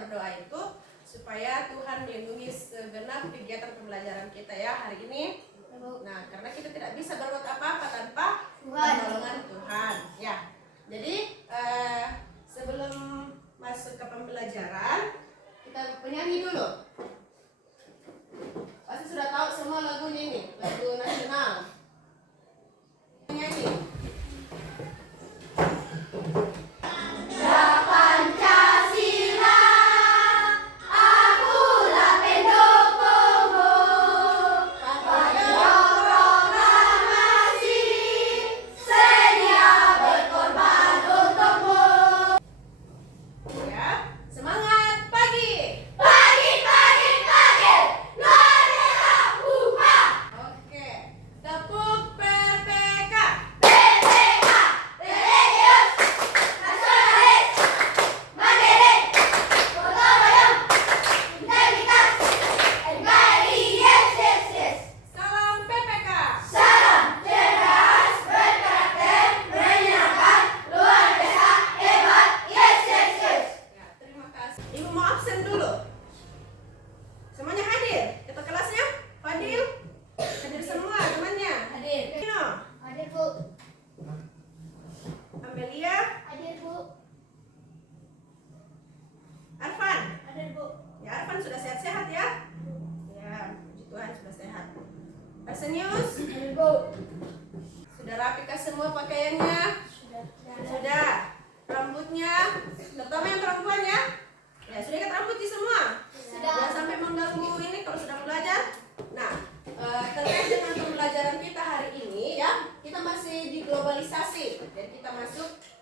berdoa itu supaya Tuhan melindungi segenap kegiatan pembelajaran kita ya hari ini. Nah, karena kita tidak bisa berbuat apa-apa tanpa pertolongan Tuhan. Ya, jadi sebelum masuk ke pembelajaran, kita penyanyi dulu. Pasti sudah tahu semua lagunya ini, lagu nasional. Penyanyi. Arsenius? Sudah rapikah semua pakaiannya? Sudah. Rambutnya? Terutama yang perempuan ya? Ya, sudah ikat rambut di semua? Sudah. Sampai mengganggu ini kalau sudah belajar? Nah, terkait dengan pembelajaran kita hari ini ya, kita masih di globalisasi. Dan kita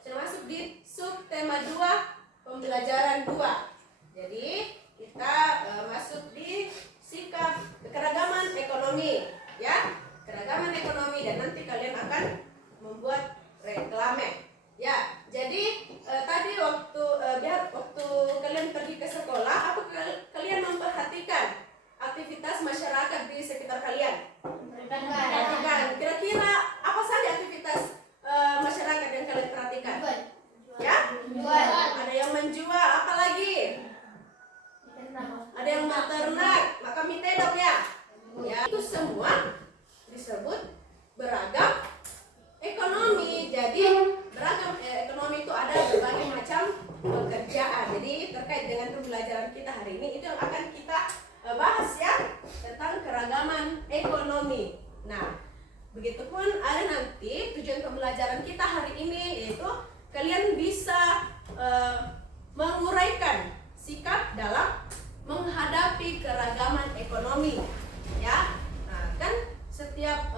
sudah masuk di subtema 2, pembelajaran 2. Jadi, kita masuk di sikap keragaman ekonomi. Ya, keragaman ekonomi, dan nanti kalian akan membuat reklame. Ya, jadi tadi waktu kalian pergi ke sekolah, apa kalian memperhatikan aktivitas masyarakat di sekitar kalian? Perhatikan. Kira-kira apa saja aktivitas masyarakat yang kalian perhatikan? Ya? Ada yang menjual, apa lagi? Ada yang beternak, maka mitedok ya. Ya, itu semua disebut beragam ekonomi. Jadi beragam ekonomi itu ada berbagai macam pekerjaan. Jadi terkait dengan pembelajaran kita hari ini, itu yang akan kita bahas ya, tentang keragaman ekonomi. Nah, begitupun ada nanti tujuan pembelajaran kita hari ini, yaitu kalian bisa menguraikan sikap dalam menghadapi keragaman ekonomi. Ya, nah kan setiap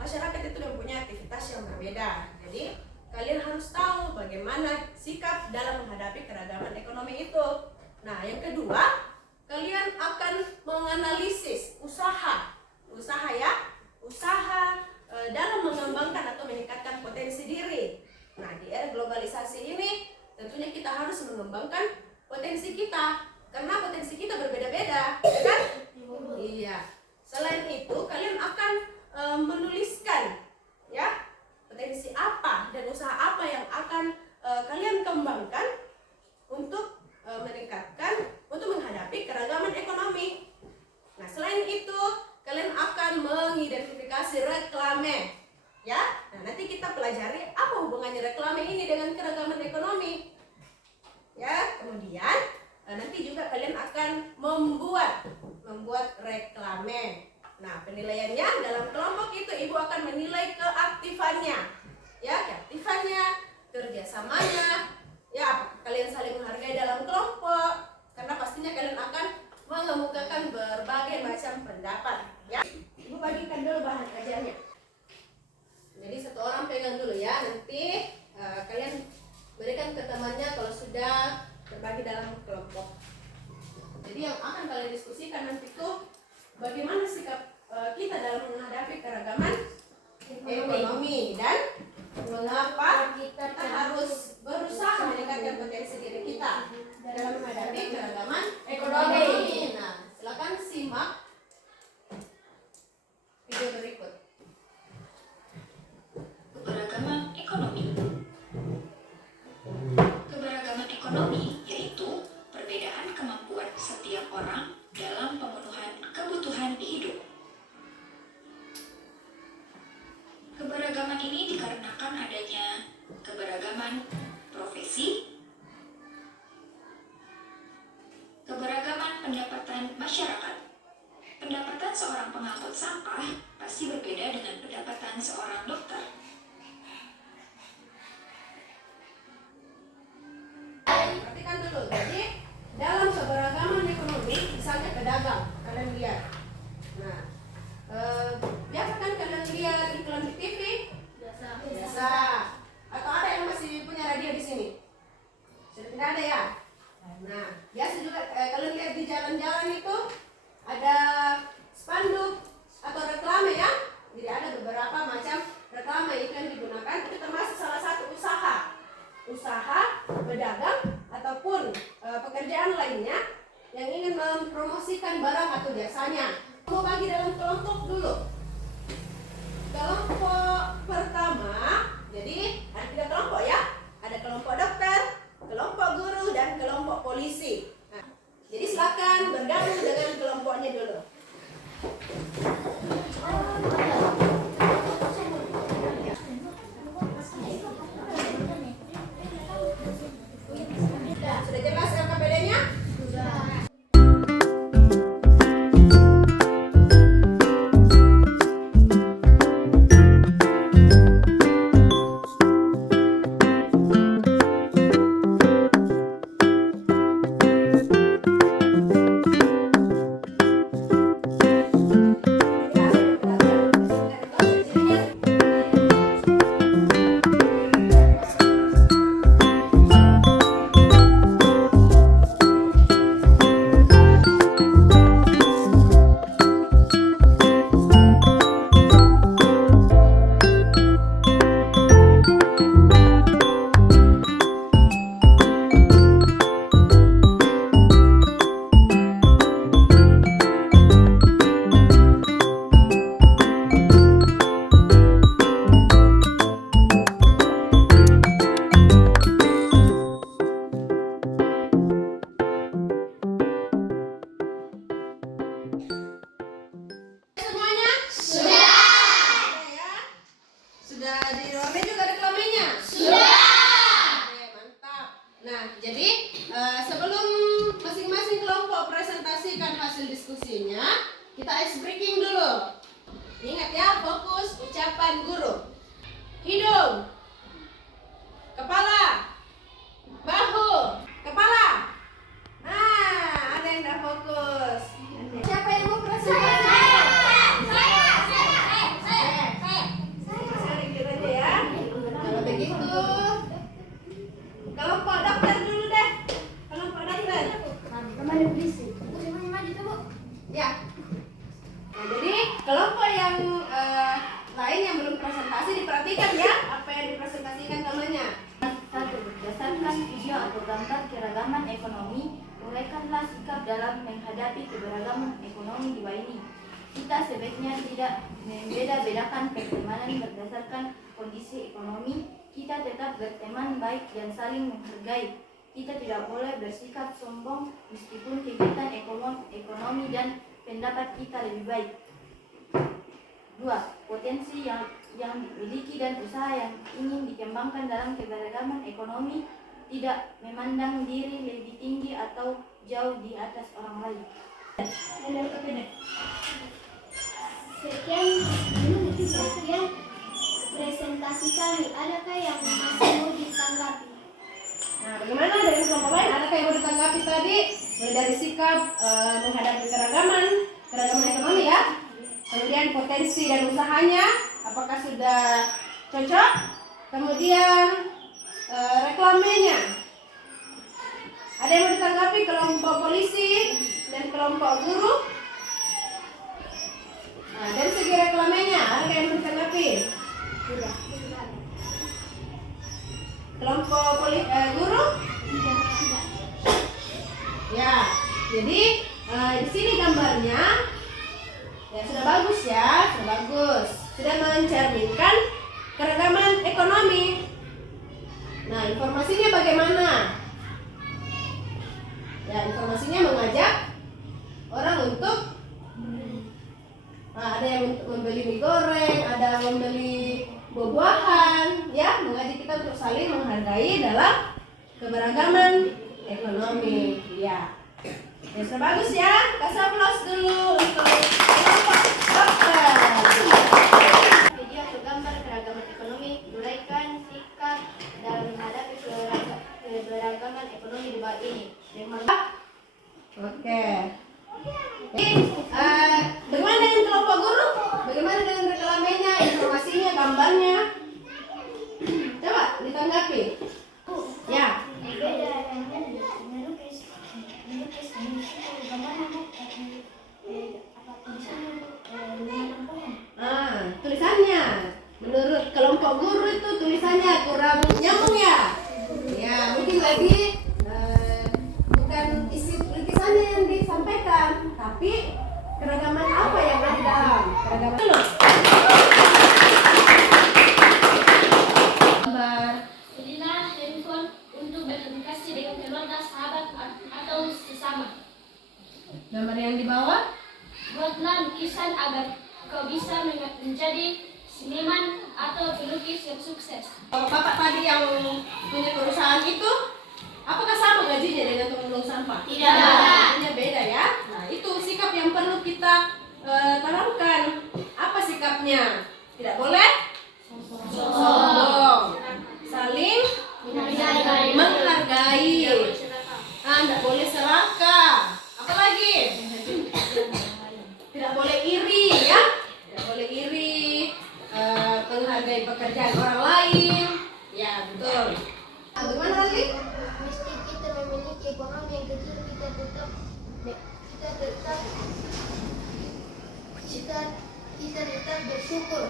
masyarakat itu mempunyai aktivitas yang berbeda. Jadi kalian harus tahu bagaimana sikap dalam menghadapi keragaman ekonomi itu. Nah, yang kedua, kalian akan menganalisis usaha dalam mengembangkan atau meningkatkan potensi diri. Nah, di era globalisasi ini tentunya kita harus mengembangkan potensi kita, karena potensi kita berbeda-beda, ya kan? Iya. Selain itu, kalian akan menuliskan ya potensi apa dan usaha apa yang akan kalian kembangkan untuk menghadapi keragaman ekonomi. Nah, selain itu, kalian akan mengidentifikasi reklame. Ya, nah nanti kita pelajari apa hubungannya reklame ini dengan keragaman ekonomi. Ya, kemudian nanti juga kalian akan membuat reklame. Nah, penilaiannya dalam kelompok itu ibu akan menilai keaktifannya, ya, keaktifannya, kerjasamanya, ya, kalian saling menghargai dalam kelompok, karena pastinya kalian akan mengemukakan berbagai macam pendapat. Ya, ibu bagikan dulu bahan ajarnya. Jadi satu orang pegang dulu ya, nanti kalian berikan ke temannya kalau sudah berbagi dalam kelompok. Jadi yang akan kalian diskusikan nanti itu bagaimana sikap kita dalam menghadapi keragaman ekonomi dan mengapa kita harus berusaha meningkatkan potensi diri kita dalam menghadapi keragaman ekonomi. Nah, silakan simak video berikut. Keberagaman ekonomi. Keberagaman ekonomi yaitu perbedaan mengangkut sampah pasti berbeda dengan pendapatan seorang dokter. Perhatikan dulu. Jadi dalam keberagaman ekonomi, misalnya pedagang, kalian lihat. Nah, biasa kan kalian lihat iklan di TV? Biasa. Atau ada yang masih punya radio di sini? Sudah tidak ada ya? Nah, biasa juga kalian lihat di jalan-jalan itu ada spanduk atau reklame ya. Jadi ada beberapa macam reklame itu yang digunakan. Itu termasuk salah satu usaha pedagang ataupun pekerjaan lainnya yang ingin mempromosikan barang atau jasanya. Mau bagi dalam kelompok dulu. Kelompok pertama, jadi ada 3 kelompok ya. Ada kelompok dokter, kelompok guru, dan kelompok polisi. Nah, jadi silakan bergabung dengan kelompoknya dulu. Sudah jelas LKPD-nya? Semuanya? Sudah. Ya? Sudah di ruangan juga reklamenya? Sudah. Oke, mantap. Nah, jadi sebelum masing-masing kelompok presentasikan hasil diskusinya, kita ice breaking dulu. Ingat ya, fokus ucapan guru. Hidung, kepala, bahu, kepala. Nah, ada yang udah fokus. Siapa yang mau presentasi? Kalau begitu, kelompok dokter dulu deh. Kelompok dokter. Ya. Nah, jadi kelompok yang lain yang belum presentasi diperhatikan ya, apa yang dipresentasikan namanya. 1. Berdasarkan video atau gambar keragaman ekonomi, uraikanlah sikap dalam menghadapi keberagaman ekonomi di bawah ini. Kita sebaiknya tidak membeda-bedakan pertemanan berdasarkan kondisi ekonomi. Kita tetap berteman baik dan saling menghargai. Kita tidak boleh bersikap sombong meskipun kegiatan ekonomi dan pendapat kita lebih baik. 2. Potensi yang dimiliki dan usaha yang ingin dikembangkan dalam keberagaman ekonomi, tidak memandang diri lebih tinggi atau jauh di atas orang lain. Sekian presentasi kami. Adakah yang masih mau ditanggapi? Nah, bagaimana dari kelompok lain? Adakah yang mau ditanggapi tadi? Mulai dari sikap menghadapi keragaman ekonomi ya. Kemudian potensi dan usahanya, apakah sudah cocok? Kemudian reklamenya. Ada yang mau ditanggapi kelompok polisi dan kelompok guru? Nah, dari segi reklamenya, ada yang mau ditanggapi? Kelompok guru? Ya, jadi di sini gambarnya ya sudah bagus ya, sudah bagus, sudah mencerminkan keragaman ekonomi. Nah, informasinya bagaimana? Ya, informasinya mengajak orang untuk ada yang membeli mie goreng, ada yang membeli buah-buahan, ya, mengajak kita untuk saling menghargai dalam keberagaman ekonomi. Ya, sudah bagus ya. Kasih aplaus dulu untuk kelompok dokter. Pak Guru itu tulisannya kurang nyambung ya? Ya, mungkin lagi bukan isi tulisannya yang disampaikan, tapi keragaman apa yang ada di dalam? Keragaman gambar. Belilah handphone untuk berkomunikasi dengan keluarga, sahabat, atau sesama. Gambar yang di bawah. Buatlah lukisan agar kau bisa menjadi seniman atau pelukis yang sukses. Kalau bapak tadi yang punya perusahaan itu, apakah sama gajinya dengan pemulung sampah? Tidak. Gajinya beda ya. Nah, itu sikap yang perlu kita tanamkan. Apa sikapnya? Tidak boleh sombong, saling menghargai. Tidak boleh serakah. Apalagi? Tidak boleh iri ya. Tidak boleh iri. Menghargai pekerjaan orang lain. Ya, betul. Bagaimana lagi? Meski kita memiliki ekonomi yang kecil, kita tetap bersyukur.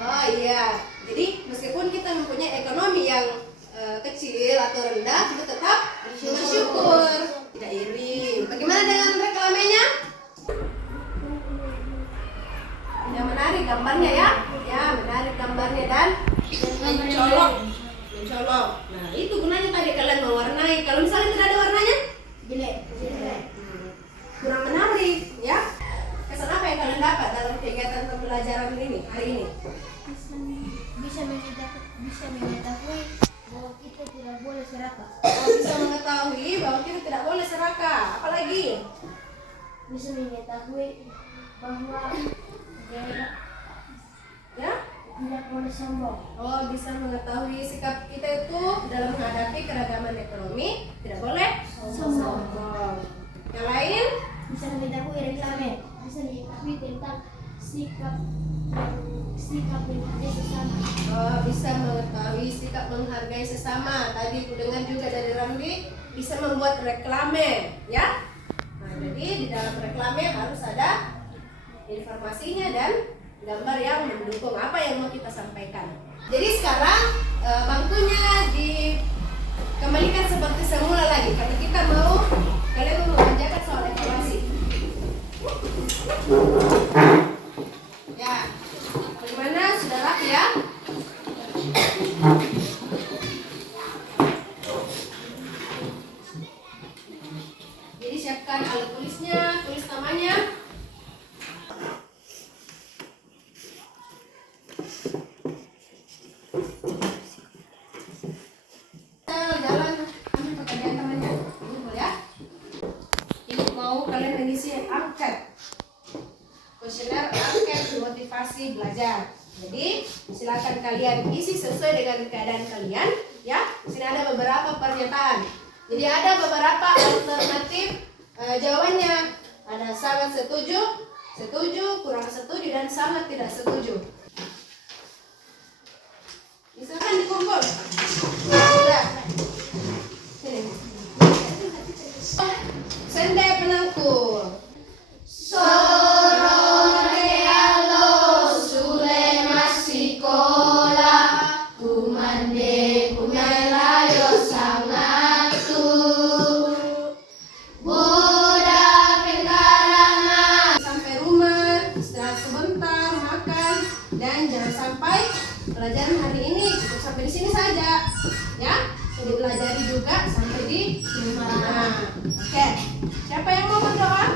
Oh iya, jadi meskipun kita mempunyai ekonomi yang kecil atau rendah, kita tetap bersyukur, tidak iri. Bagaimana dengan reklamenya? Yang menarik gambarnya ya, menarik gambarnya dan mencolok. Nah itu gunanya tadi kalian mewarnai. Kalau misalnya tidak ada warnanya, jelek. Kurang menarik, ya. Kesan apa yang kalian dapat dalam kegiatan pembelajaran ini hari ini? Bisa mengetahui bahwa kita tidak boleh serakah. Bisa mengetahui bahwa kita tidak boleh serakah. Apalagi? Bisa mengetahui bahwa Ya? tidak boleh sombong. Oh, bisa mengetahui sikap kita itu dalam menghadapi keragaman ekonomi tidak boleh sombong. Yang lain? Bisa mengetahui reklame. Bisa mengetahui tentang sikap menghargai sesama. Oh, bisa mengetahui sikap menghargai sesama. Tadi ku dengar juga dari Ramli bisa membuat reklame, ya. Nah, jadi di dalam reklame harus ada informasinya dan gambar yang mendukung apa yang mau kita sampaikan. Jadi sekarang bangkunya dikembalikan seperti semula lagi karena kita mau kalian mau mengerjakan soal evaluasi. Ya, bagaimana sudah rapi ya? Jadi siapkan alat tulisnya, tulis namanya. Jalan ambil pekerjaan temannya. Ini ya. Ini mau kalian mengisi angket. Kuesioner angket motivasi belajar. Jadi silakan kalian isi sesuai dengan keadaan kalian, ya. Di sini ada beberapa pernyataan. Jadi ada beberapa alternatif jawabannya. Ada sangat setuju, setuju, kurang setuju, dan sangat tidak setuju. Misalkan dikumpul. Sudah. Sini. Sende penangkul. Sampai rumah, istirahat sebentar, makan, dan jangan sampai pelajaran hari ini cukup sampai di sini saja, ya. Dipelajari juga sampai di rumah. Oke, siapa yang mau berdoa?